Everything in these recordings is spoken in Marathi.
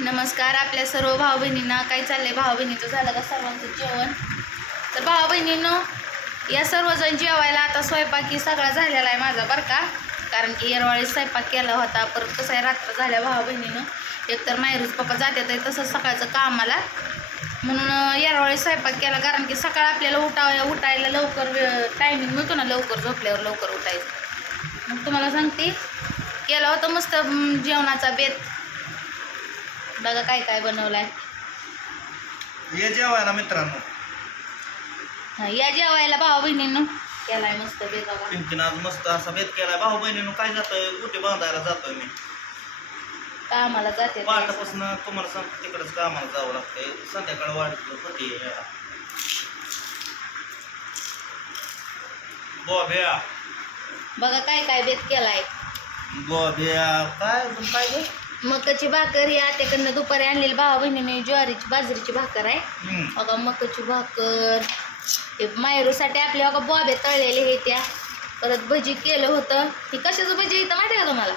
नमस्कार आपल्या सर्व भाऊ बहिणींना काय चाललंय भाऊ बहिणीचं झालं का सर्वांचं जेवण? तर भाऊ बहिणींनो या सर्वजण जेवायला आता स्वयंपाकी सगळा झालेला आहे माझा बरं का. कारण की येरवाळी स्वयंपाक केला होता. परत कसं आहे रात्र झाल्या भाऊ बहिणीनं एकतर माहेरूच पप्पा जाते तर तसंच सकाळचं कामाला म्हणून येरवाळी स्वयंपाक केला. कारण की सकाळ आपल्याला उठा उठायला लवकर टायमिंग मिळतो ना लवकर झोपल्यावर लवकर उठायचं. मग तुम्हाला सांगते केला होता मस्त जेवणाचा बेत. बघा काय काय बनवलाय. ये जेवायला मित्रांनो. हा, या जेवायला भाऊ बहिणींनो. केलाय मस्त बेत बघा. आज मस्त असा बेत केलाय. भाऊ बहिणीनं काय जातोय? गुटी बांधायला जातोय मी. कामाला जाते पहाटापासून तुम्हाला सांगतो तिकडच कामाला जावं लागतंय. संध्याकाळ वाटत होती बॉब्या. बघा काय काय बेत केलाय. बॉब्या काय काय मकाची भाकर ही आत्याकडनं दुपारी आणलेली भावा बहिणीने ज्वारीची बाजरीची भाकर आहे. बघा मकाची भाकर. हे मायरूसाठी आपल्या बघा बॉबे तळलेले हे त्या. परत भजी केलं होतं. ही कशाचं भजी इथं माहिती का तुम्हाला?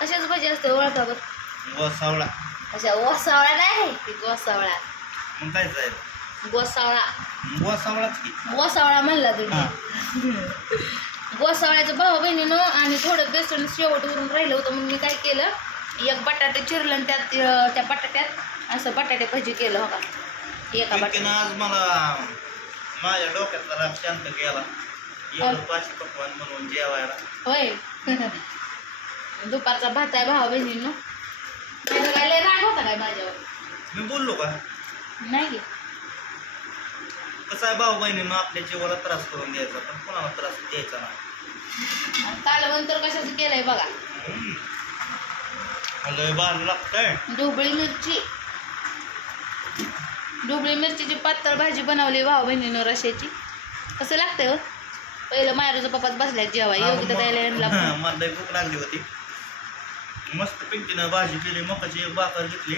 कशाचं भजी असते ओळखा बरं गोसावळा. अशा गोसावळा नाही? ती गोसावळा. गोसावळा. गोसावळाच की. गोसावळा म्हणला. तुम्ही. गोसावळ्याचं भाऊ बहिणीनं आणि थोडं बेसन शेवट उरून राहिलं होतं म्हणून मी काय केलं? एक बटाटे चिरलं त्यात अं, त्या बटाट्यात असं बटाटे भजी केलं हो का एका पिंकीनं बटाट्यात. आज मला माझ्या डोक्यातला राग शांत केला एवढं पाचशे पकवान म्हणून जेवायला. होय. दुपारचा भात आहे भाऊ बहिणीनं. माझं काय लय राग होता काय माझ्यावर? मी बोललो का? नाही की. कसं आहे भाऊ बहिणीनं आपल्या जीवाला त्रास करून द्यायचा पण कोणाला त्रास द्यायचा नाही. आणि कालवण तर कशाचं केलंय बघा. हम्म. लय भारी लागतंय. ढोबळी मिरची. ढोबळी मिरचीची पातळ भाजी बनवली भाऊ बहिणीनं रश्याची. कसं लागतंय हो. पहिलं मायरूचा पप्पाच बसल्या जेव्हा योग्य यांना मला लय भूक लागली होती. मस्त पिंकीनं भाजी केली मकाची एक भाकर घेतली.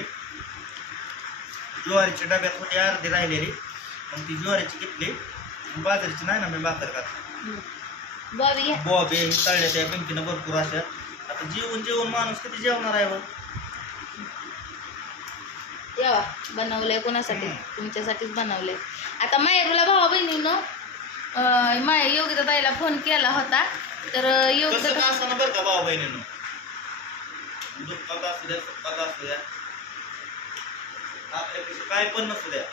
ज्वारीची डब्यात होती अर्धी राहिलेली. मग ती ज्वारीची घेतली. बाजरीची नाही ना मी भाकर खात. बॉबी बॉबे तळल्या त्या पिंकीनं भरपूर अशा. आता जेवण जेवण माणूस किती जेवणार आहे? जेवा बनवलंय कोणासाठी. तुमच्यासाठीच बनवलंय. आता मायरूला भाऊ बहिणीनं माय योगिता ताईला फोन केला होता. तर कसं योगिता का असं बरं का भाऊ बहिणीनं? दुःखात असू द्या सुखात असू द्या. आपल्यापेक्षा काय पण नसू द्या.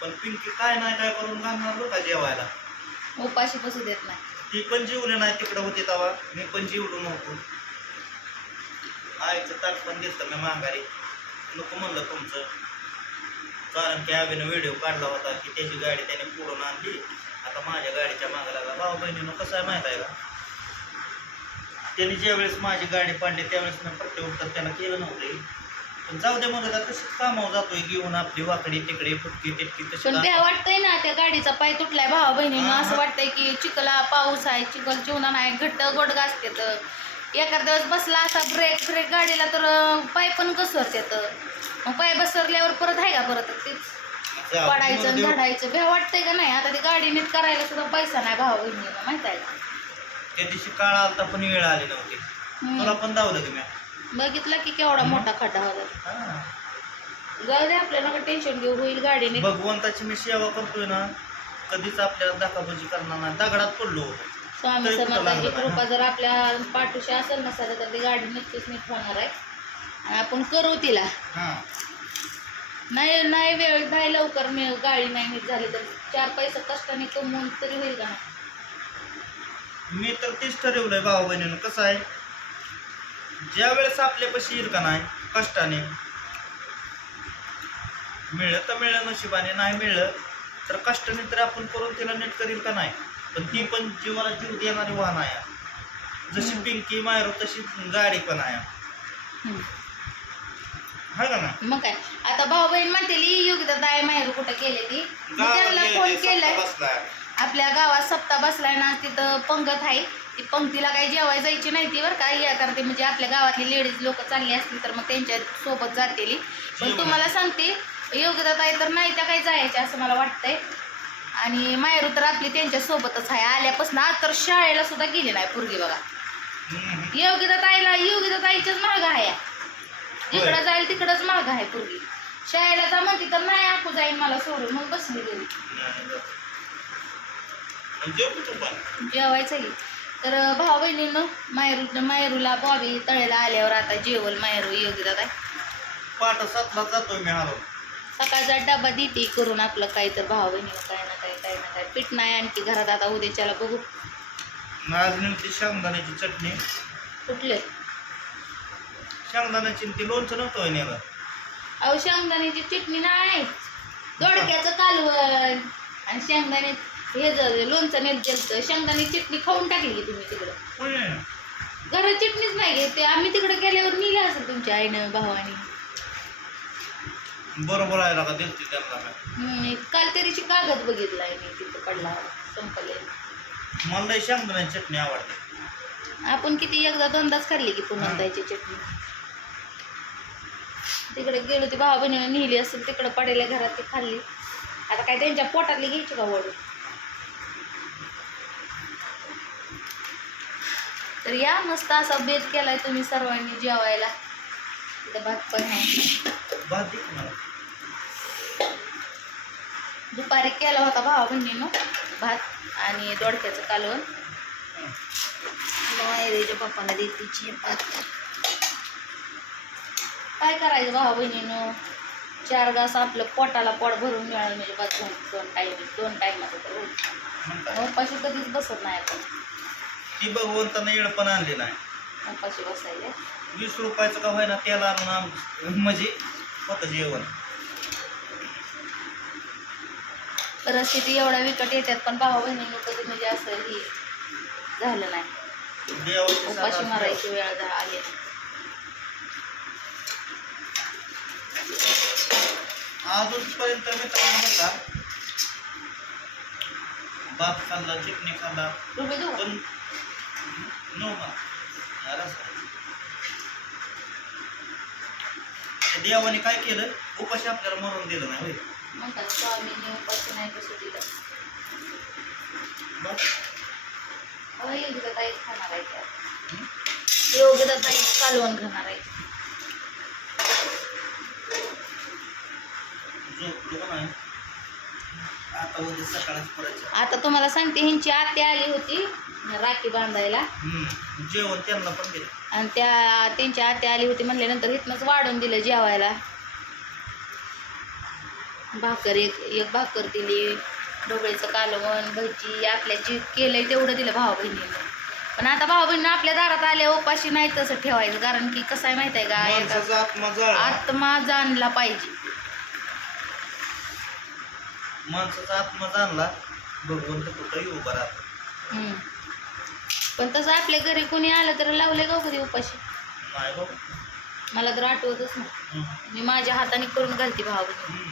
पण पिंकी काय नाही काय करून घालणार बरं का जेवायला? उपाशी बसू देत नाही. ती पण जीवले नाही तिकडं होती तेव्हा मी पण जीवलो नव्हतो. आईचं ताट पण दिसतं मी माघारी. नको म्हणलं तुमचं. कारण की आम्ही व्हिडिओ काढला होता की त्याची गाडी त्याने पुढून आणली. आता माझ्या गाडीच्या मागे लागला. भाऊ बहिणीनं कसं आहे माहीत आहे का? त्यांनी ज्यावेळेस माझी गाडी पाडली त्यावेळेस मी प्रत्युत्तर त्याला केलं नव्हतं. पण जाऊ दे म्हणत आता तशीच कामावर जातोय घेऊन आपली वाकडी तिकडे फुटकी तिटकी तशी पण वाटतंय ना त्या गाडीचा पाय तुटलाय भावा बहिणीनं. असं. वाटतंय की चिखला पाऊस आहे चिखल चिवणा नाही घट्ट गोडगा असते तर. एखाद दिवस बसला असा ब्रेक ब्रेक गाडीला तर पाय पण घसरते तर मग पाय बसरल्यावर परत आहे का परत? तेच पडायचं आणि. झाडायचं. भ्या वाटतंय का नाही? आता ती गाडी नीट करायला सुद्धा पैसा नाही भावा बहिणीला माहीत आहे का? त्या दिवशी काळ आलता पण वेळ आली नव्हती. हम्म. तुला पण दावलं की बघितलं की केवढा मोठा खड्डा होता. जाऊ दे आपल्याला टेन्शन घेऊ होईल गाडीने भगवंताची मी सेवा करतोय ना कधीच आपल्याला दाखाबाजी करणार नाही. दगडात पडलो होतो. स्वामी समर्थांची कृपा जर आपल्या पाठीशी असेल नसेल तर ती गाडी नक्कीच नीट होणार आहे. आणि आपण करू तिला. नाही नाही वेळ नाही लवकर मी गाडी नाही नीट झाली तर चार पैसे कष्टाने कमवून तरी होईल का मी तर तेच ठरवलंय भाऊ बहिणीनं कसं आहे? ज्या वेळेस आपल्यापाशी येईल का नाही कष्टाने. मिळलं तर मिळलं नशिबाने नाही मिळलं तर कष्टाने तर आपण करून तिला नीट करील का नाही? पण ती पण जीवाला जीव देणारी वाहन आहे. जशी. पिंकी मायरो तशी गाडी पण आहे. हम्म. हाय का ना मग काय? आता भाऊ बहीण म्हणते योगिता दाय माहेर कुठं केले ती? त्यांना फोन केलाय. आपल्या गावात सप्ताह बसलाय ना तिथं पंगत आहे. ती पंक्तीला काही जेवाय जायची नाही ती बरं का. या करते म्हणजे आपल्या गावातली लेडीज लोक चांगली असली तर मग त्यांच्यासोबत जातेली. पण. तुम्हाला सांगते योग्यता ताई तर नाही त्या काही जायच्या असं मला वाटतंय. आणि मायरू तर आपली त्यांच्या सोबतच आहे. आल्यापासून आज तर शाळेला सुद्धा गेली नाही पोरगी बघा. योगिता ताईला योगिता ताईच्याच महाग आहे. जिकडं जाईल तिकडंच महाग आहे पूर्वी शाळेला जा म्हणते तर नाही आखू जाईल मला सोडून. मग बसली गेली जेवायचं आहे तर भाऊ बहिणीनं मायरू मायरूला बॉबी तळेला आल्यावर आता जेवल मायरू योगी दादा पाठ सातला जातोय मी हरव सकाळचा डबा देते करून आपलं काही तर भाऊ बहिणीला काय ना काय काय ना काय पीठ नाही आणखी घरात आता उद्याच्याला बघू. आज नेमकी शेंगदाण्याची चटणी. कुठले? शेंगदाण्याची आणि ती लोणचं नव्हतं अहो शेंगदाण्याची चटणी नाही. दोडक्याचं कालवण. आणि शेंगदाणे हे जर लोणचं नेल गेलं शेंगदाण्याची चटणी खाऊन टाकली की तुम्ही तिकडं. होय. घरात चटणीच नाही घेते आम्ही तिकडे गेल्यावर नेली असेल तुमच्या आईनं भावाने. बरोबर आहे का दिलती त्यांना काय हम्म, काल तरीची कागद बघितलाय मी तिथं पडला संपले. मला लई शेंगदाण्याची चटणी आवडते. आपण किती एकदा दोनदाच खाल्ली की पुन्हा द्यायची चटणी. तिकडे गेलो ती भावा बहिणीने नेली असेल तिकडे पडेल्या घरात ती खाल्ली. आता काय त्यांच्या पोटातली घ्यायची का वडू? तर या मस्त असा बेत केलाय तुम्ही सर्वांनी जेवायला. इथं भात पण आहे. भात दे की मला. दुपारी केला होता भावा बहिणीनं भात आणि दोडक्याचं कालवण. मायरेच्या पप्पाला देते भात. काय करायचं भावा बहिणीनं? चार घास आपलं पोटाला पोट भरून मिळालं म्हणजे बस झालं. दोन टाईम दोन टाईमाचं तर? उपाशी कधीच बसत नाही आपण. ती भगवंतानं येळ पण आणली नाही. उपाशी बसायला. वीस रुपयाचं का होईना तेल आणून म्हणजे होतं जेवण. परिस्थिती एवढ्या विकट येतात पण भावा बहिणीनं कधी म्हणजे असं हे झालं नाही. उपाशी मारायची वेळ झा- आली अजूनपर्यंत मित्रांनो का भात खाल्ला चटणी खाल्ला? पण नो देवाने काय केलं? उपाशी आपल्याला मरून दिलं नाही. म्हणतात स्वामीने उपाशी नाही कसं. अहो, योगिता ताईच खाणार आहे त्या. योगिता कालवण खाणार आहे आता तुम्हाला सांगते ह्यांची आत्या आली होती राखी बांधायला. जेवण त्यांना पण दिलं. आणि त्या त्यांची आत्या आली होती म्हणल्यानंतर इथनंच वाढून दिलं जेवायला. भाकर एक एक भाकर दिली ढोबळीचं कालवण भजी आपल्या जी केलंय तेवढं दिलं भावा बहिणीनं. पण आता भावा बहिणीनं आपल्या दारात आल्या उपाशी नाही तसं ठेवायचं कारण की कसं आहे माहीत आहे का आत्मा जाणला पाहिजे. माणसाचा आत्मा जाणला भगवंत कुठंही उभा राहतो हम्म. पण तसं आपल्या घरी कोणी आलं तर लावले का हो कधी उपाशी? नाही मला तर आठवतच नाही. हम्म. मी माझ्या हाताने करून घालते भावा बहिणी.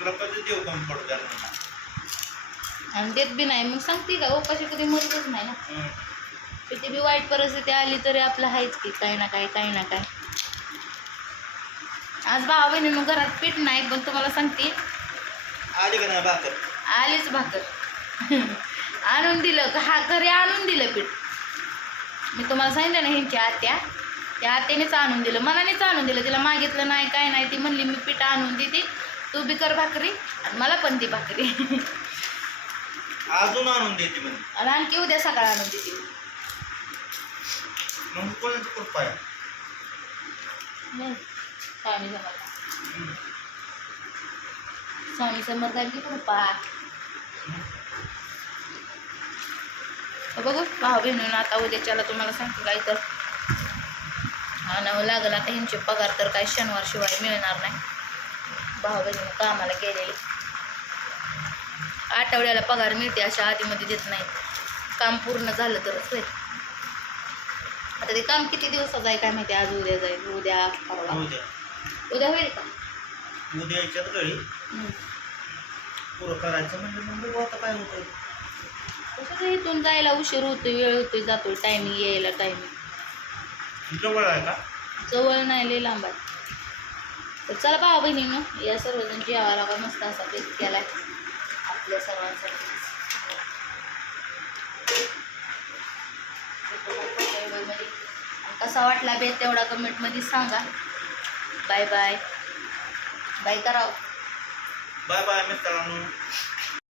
देव कमी. आणि देत बी नाही. मग सांगते का उपाशी कधी मरतच नाही ना. किती बी वाईट परिस्थिती आली तरी आपलं आहेच की काही ना काय काही ना काय आज भावा बहिणीनं घरात पीठ नाही पण तुम्हाला सांगते. आली का नाही भाकर? आलीच भाकर. आणून दिलं का हा घरी आणून दिलं पीठ. मी तुम्हाला सांगितलं ना ह्यांची आत्या. त्या आत्यानेच आणून दिलं मनानेच आणून दिलं. तिला मागितलं नाही काय नाही ती म्हणली मी पीठ आणून देते. तू बी कर भाकरी आणि मला पण दी भाकरी. अजून आणून देते म्हणजे आणि आणखी उद्या सकाळ आणून देते. मग कोणाची कृपा आहे मग स्वामी समर्थ. हम्म. स्वामी समर्थांची कृपा तर बघू भाऊ बहिणीनं आता उद्याच्याला तुम्हाला सांगते काय तर. आणावं लागलं आता ह्यांचे पगार तर काही शनिवार शिवाय मिळणार नाही. भाऊ बहिणीनं कामाला गेलेले. आठवड्याला पगार मिळते अशा आधीमध्ये देत नाहीत. काम पूर्ण झालं तरच होईल. आता ते काम किती दिवसाचं आहे काय माहिती आज उद्या जाईल उद्या परवा. उद्या. होईल का? उद्या याच्यात. पुरं करायचं म्हणजे मग आता काय होतं कसं इथून जायला उशीर होतोय वेळ होतोय जातोय. टायमिंग यायला टायमिंग जवळ आहे का? जवळ नाही लय लांब आहे. तर चला भावा बहिणीनं या सर्वजण जेवा लावा मस्त असा बेत केलाय. आपल्या सर्वांसाठी. कसा वाटला बेत तेवढा कमेंटमध्ये सांगा. बाय बाय बाय करावं. बाय बाय मित्रांनो.